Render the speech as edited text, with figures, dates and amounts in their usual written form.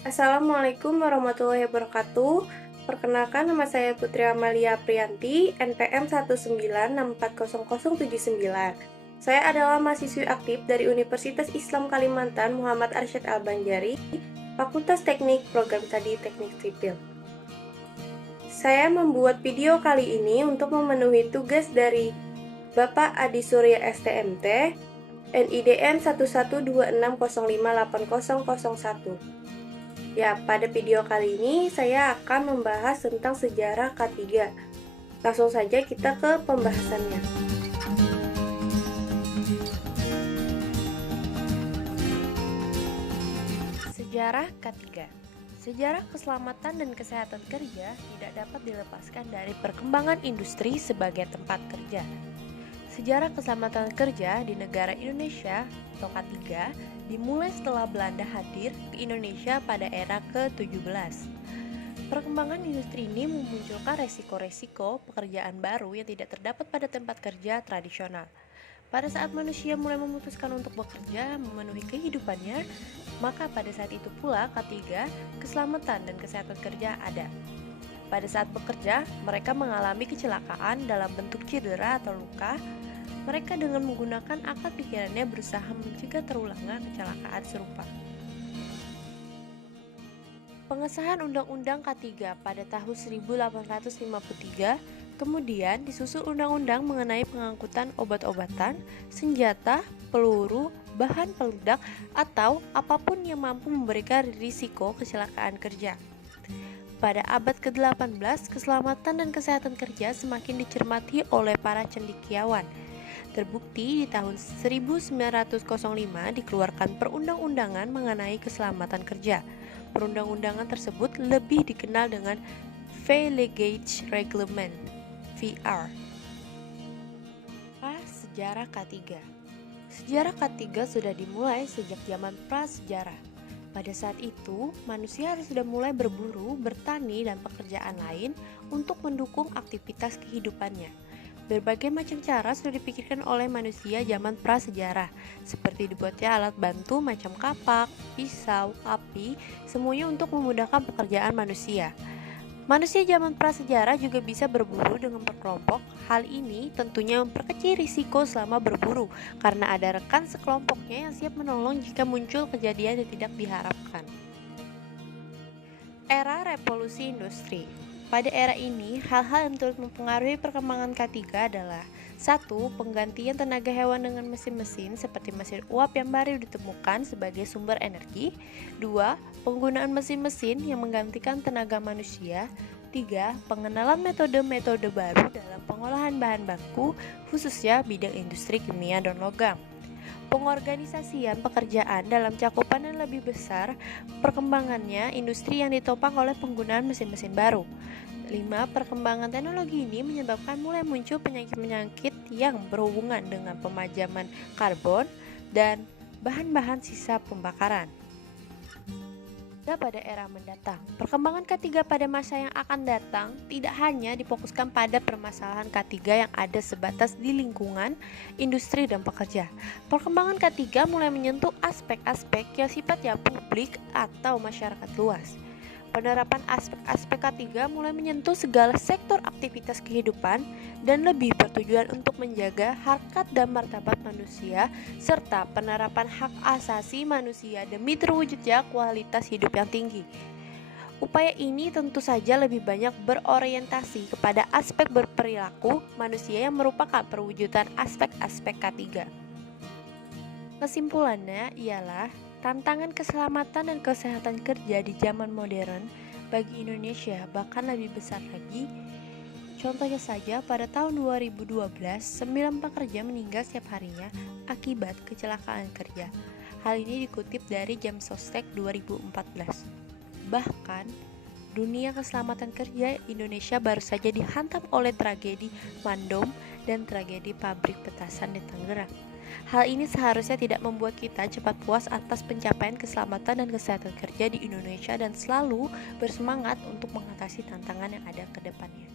Assalamualaikum warahmatullahi wabarakatuh. Perkenalkan, nama saya Putri Amalia Priyanti, NPM 196400079. Saya adalah mahasiswi aktif dari Universitas Islam Kalimantan Muhammad Arsyad Al-Banjari, Fakultas Teknik Program Studi Teknik Sipil. Saya membuat video kali ini untuk memenuhi tugas dari Bapak Adi Surya STMT, NIDN 1126058001. Ya, pada video kali ini saya akan membahas tentang sejarah K3. Langsung saja kita ke pembahasannya. Sejarah K3. Sejarah keselamatan dan kesehatan kerja tidak dapat dilepaskan dari perkembangan industri sebagai tempat kerja. Sejarah keselamatan kerja di negara Indonesia atau K3 dimulai setelah Belanda hadir ke Indonesia pada era ke-17. Perkembangan industri ini memunculkan resiko-resiko pekerjaan baru yang tidak terdapat pada tempat kerja tradisional. Pada saat manusia mulai memutuskan untuk bekerja memenuhi kehidupannya, maka pada saat itu pula K3, keselamatan dan kesehatan kerja ada. Pada saat bekerja, mereka mengalami kecelakaan dalam bentuk cedera atau luka. Mereka dengan menggunakan akal pikirannya berusaha mencegah terulangnya kecelakaan serupa. Pengesahan Undang-Undang K3 pada tahun 1853, kemudian disusul Undang-Undang mengenai pengangkutan obat-obatan, senjata, peluru, bahan peledak, atau apapun yang mampu memberikan risiko kecelakaan kerja. Pada abad ke-18, keselamatan dan kesehatan kerja semakin dicermati oleh para cendekiawan. Terbukti di tahun 1905 dikeluarkan perundang-undangan mengenai keselamatan kerja. Perundang-undangan tersebut lebih dikenal dengan Veiligheid Reglement (VR). Sejarah K3. Sejarah K3 sudah dimulai sejak zaman prasejarah. Pada saat itu, manusia sudah mulai berburu, bertani, dan pekerjaan lain untuk mendukung aktivitas kehidupannya. Berbagai macam cara sudah dipikirkan oleh manusia zaman prasejarah, seperti dibuatnya alat bantu macam kapak, pisau, api, semuanya untuk memudahkan pekerjaan manusia. Manusia zaman prasejarah juga bisa berburu dengan berkelompok. Hal ini tentunya memperkecil risiko selama berburu, karena ada rekan sekelompoknya yang siap menolong jika muncul kejadian yang tidak diharapkan. Era Revolusi Industri. Pada era ini, hal-hal yang turut mempengaruhi perkembangan K3 adalah 1. Penggantian tenaga hewan dengan mesin-mesin seperti mesin uap yang baru ditemukan sebagai sumber energi. 2. Penggunaan mesin-mesin yang menggantikan tenaga manusia. 3. Pengenalan metode-metode baru dalam pengolahan bahan baku, khususnya bidang industri kimia dan logam. Pengorganisasian pekerjaan dalam cakupan yang lebih besar, perkembangannya industri yang ditopang oleh penggunaan mesin-mesin baru. 5. Perkembangan teknologi ini menyebabkan mulai muncul penyakit-penyakit yang berhubungan dengan pemajaman karbon dan bahan-bahan sisa pembakaran. Pada era mendatang, perkembangan K3 pada masa yang akan datang tidak hanya difokuskan pada permasalahan K3 yang ada sebatas di lingkungan, industri, dan pekerja. Perkembangan K3 mulai menyentuh aspek-aspek yang sifatnya publik atau masyarakat luas. Penerapan aspek-aspek K3 mulai menyentuh segala sektor aktivitas kehidupan dan lebih bertujuan untuk menjaga harkat dan martabat manusia serta penerapan hak asasi manusia demi terwujudnya kualitas hidup yang tinggi. Upaya ini tentu saja lebih banyak berorientasi kepada aspek berperilaku manusia yang merupakan perwujudan aspek-aspek K3. Kesimpulannya ialah tantangan keselamatan dan kesehatan kerja di zaman modern bagi Indonesia bahkan lebih besar lagi. Contohnya saja, pada tahun 2012, 9 pekerja meninggal setiap harinya akibat kecelakaan kerja. Hal ini dikutip dari Jamsostek 2014. Bahkan, dunia keselamatan kerja Indonesia baru saja dihantam oleh tragedi Mandom dan tragedi pabrik petasan di Tangerang. Hal ini seharusnya tidak membuat kita cepat puas atas pencapaian keselamatan dan kesehatan kerja di Indonesia dan selalu bersemangat untuk mengatasi tantangan yang ada ke depannya.